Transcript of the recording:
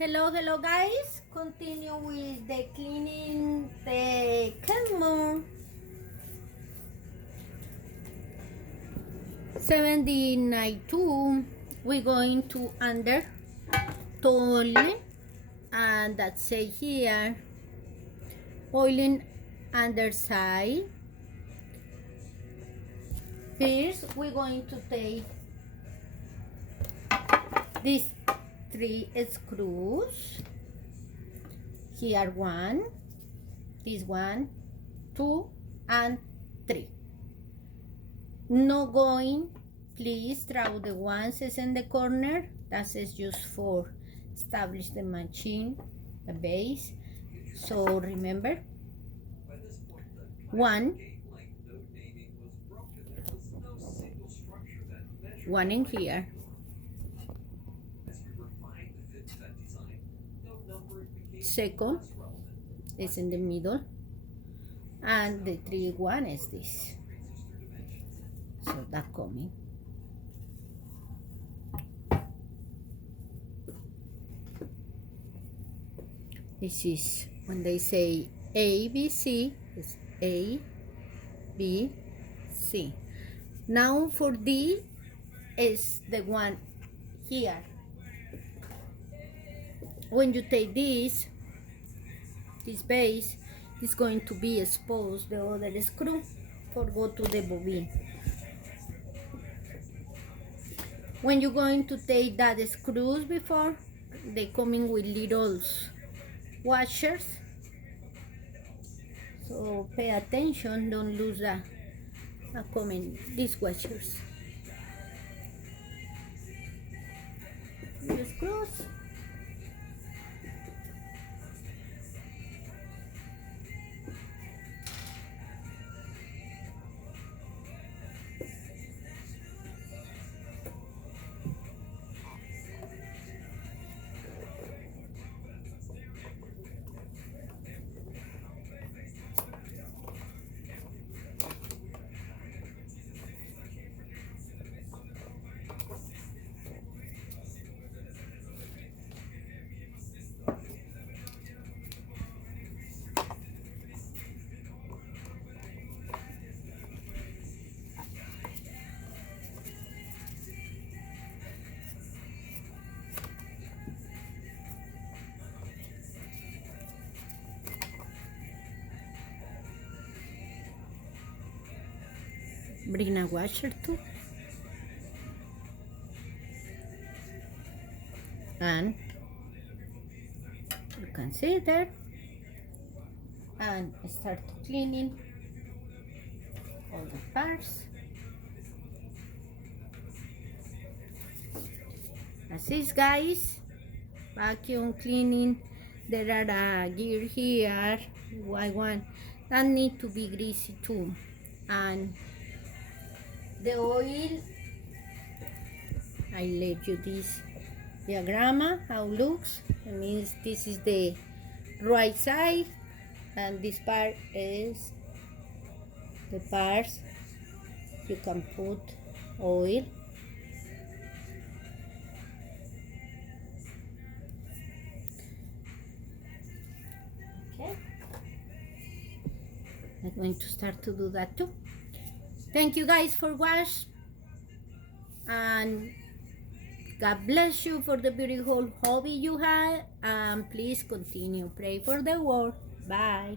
Hello guys. Continue with the cleaning the Kenmore 1792. We're going to under toilet, and that say here oiling underside. First we're going to take these 3 screws. Here 1, this 1, 2, and 3. No going, please draw the ones in the corner. That is just for establish the machine, the base. So remember, 1 in here, second is in the middle, and the 1 is this. So that coming. This is when they say A, B, C, it's A, B, C. Now for D is the one here. When you take this base is going to be exposed the other screw for go to the bobbin. When you're going to take that screws before, they coming with little washers. So pay attention, don't lose that. Coming these washers. The screws. Bring a washer too, and you can see there, and start cleaning all the parts. As is, guys, vacuum cleaning. There are a gear here, I want that need to be greasy too, and the oil, I left you this diagram how it looks. It means this is the right side, and this part is the parts you can put oil. Okay, I'm going to start to do that too. Thank you guys for watch, and God bless you for the beautiful hobby you had, and please continue pray for the world. Bye.